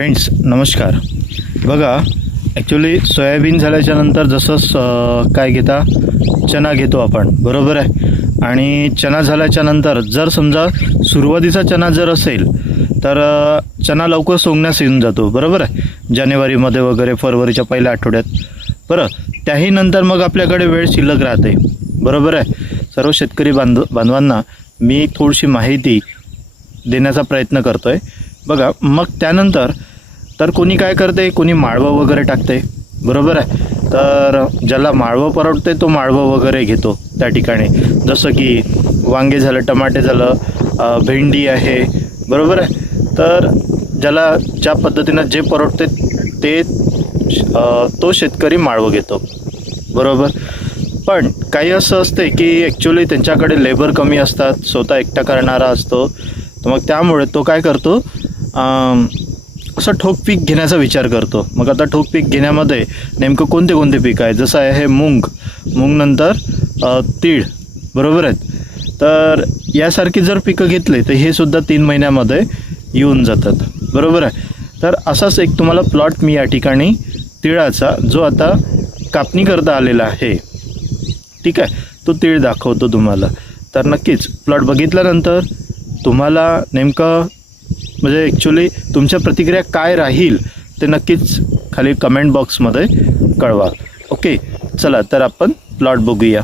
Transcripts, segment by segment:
Friends नमस्कार. बघा actually soybean झाल्याच्यानंतर जसं काय घेता चना घेतो आपण, बरोबर आहे. आणि चना झाल्याच्यानंतर जर समजा सुरुवातीचा चना जर असेल तर चना लवकर सोंगण्यास येऊन जातो, बरोबर आहे, जानेवारीमध्ये वगैरे फरवरीच्या पहिल्या आठवड्यात. बरं, त्याही नंतर मग आपल्याकडे वेळ शिल्लक राहते, बरोबर आहे. सर्व शेतकरी बांधवांना मी थोडीशी माहिती देण्याचा प्रयत्न करतो आहे. बघा, मग त्यानंतर तर कोणी काय करते, कोणी माळवं वगैरे टाकते, बरोबर आहे. तर ज्याला माळवं परवडते तो माळवं वगैरे घेतो त्या ठिकाणी. जसं की वांगे झालं, टमाटे झालं, भेंडी आहे, बरोबर आहे. तर ज्याला ज्या पद्धतीनं जे परवडते ते तो शेतकरी माळवं घेतो, बरोबर. पण काही असं असते की ॲक्च्युली त्यांच्याकडे लेबर कमी असतात, स्वतः एकटा करणारा असतो. तर मग त्यामुळे तो काय करतो, असं ठोक पीक घेण्याचा विचार करतो. मग आता ठोक पीक घेण्यामध्ये नेमकं कोणते कोणते पीक आहे, जसं आहे हे मूग नंतर तीळ, बरोबर आहेत. तर यासारखी जर पिकं घेतले तर हे सुद्धा 3 महिन्यामध्ये येऊन जातात, बरोबर आहे. तर असाच एक तुम्हाला प्लॉट मी या ठिकाणी तिळाचा जो आता कापणी करता आलेला आहे, ठीक आहे, तो तीळ दाखवतो तुम्हाला. तर नक्कीच प्लॉट बघितल्यानंतर तुम्हाला नेमकं म्हणजे ॲक्च्युली तुमच्या प्रतिक्रिया काय राहील ते नक्कीच खाली कमेंट बॉक्समध्ये कळवा. ओके, चला तर आपण प्लॉट बघूया.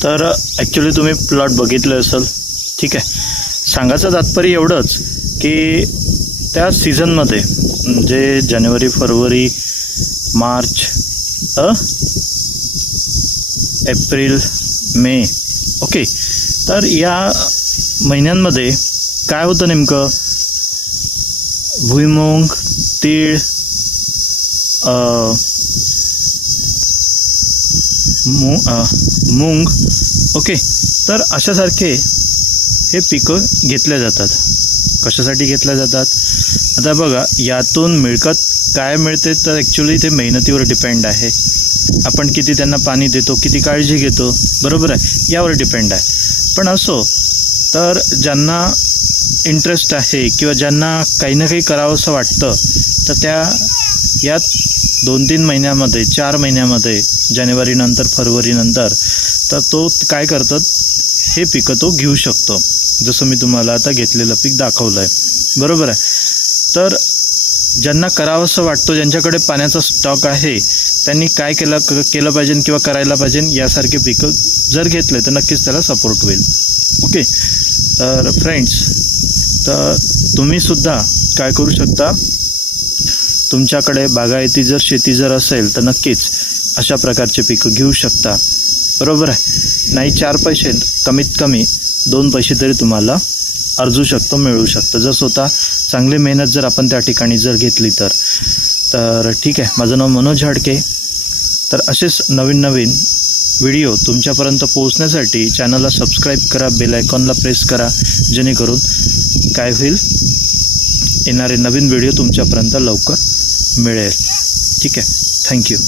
तर ॲक्च्युली तुम्ही प्लॉट बघितलं असेल, ठीक आहे. सांगायचं तात्पर्य एवढंच की त्या सीझनमध्ये म्हणजे जानेवारी, फरवरी, मार्च, एप्रिल, मे, ओके. तर या महिन्यांमध्ये काय होतं नेमकं, भुईमुग, तीळ, मूग, ओके. तर अशासारखे हे पिकं घेतल्या जातात. कशासाठी घेतल्या जातात, आता बघा, यातून मिळकत काय मिळते तर ॲक्च्युली ते मेहनतीवर डिपेंड आहे. आपण किती त्यांना पाणी देतो, किती काळजी घेतो, बरोबर आहे, यावर डिपेंड आहे. पण असो, तर ज्यांना इंटरेस्ट आहे किंवा ज्यांना काही ना काही करावंसं वाटतं तर त्या यात 2-3 महिन्यामध्ये, 4 महिन्यामध्ये, जानेवारीनंतर, फरवरीनंतर, तर तो काय करतात, हे पिकं तो घेऊ शकतो. जसं मी तुम्हाला आता घेतलेलं पीक दाखवलं आहे, बरोबर आहे. तर ज्यांना करावंसं वाटतं, ज्यांच्याकडे पाण्याचा स्टॉक आहे, त्यांनी काय केलं पाहिजे किंवा करायला पाहिजे, यासारखे पिकं जर घेतले तर नक्कीच त्याला सपोर्ट होईल. ओके. तर फ्रेंड्स, तर तुम्हीसुद्धा काय करू शकता, तुमच्याकडे बागायती जर शेती जर असेल तर नक्कीच अशा प्रकारचे पिकं घेऊ शकता, बरोबर आहे. नाही 4 पैसे, कमीत कमी 2 पैसे तरी तुम्हाला अर्जू शकतो, मिळू शकतं. जर स्वतः चांगली मेहनत जर आपण त्या ठिकाणी जर घेतली तर ठीक आहे. माझं नाव मनोज हाडके. तर असेच नवीन नवीन व्हिडिओ तुमच्यापर्यंत पोहोचण्यासाठी चॅनलला सबस्क्राईब करा, बेल आयकॉनला प्रेस करा, जेणेकरून काय होईल, येणारे नवीन व्हिडिओ तुमच्यापर्यंत लवकर मिळेल. ठीक आहे. थँक्यू.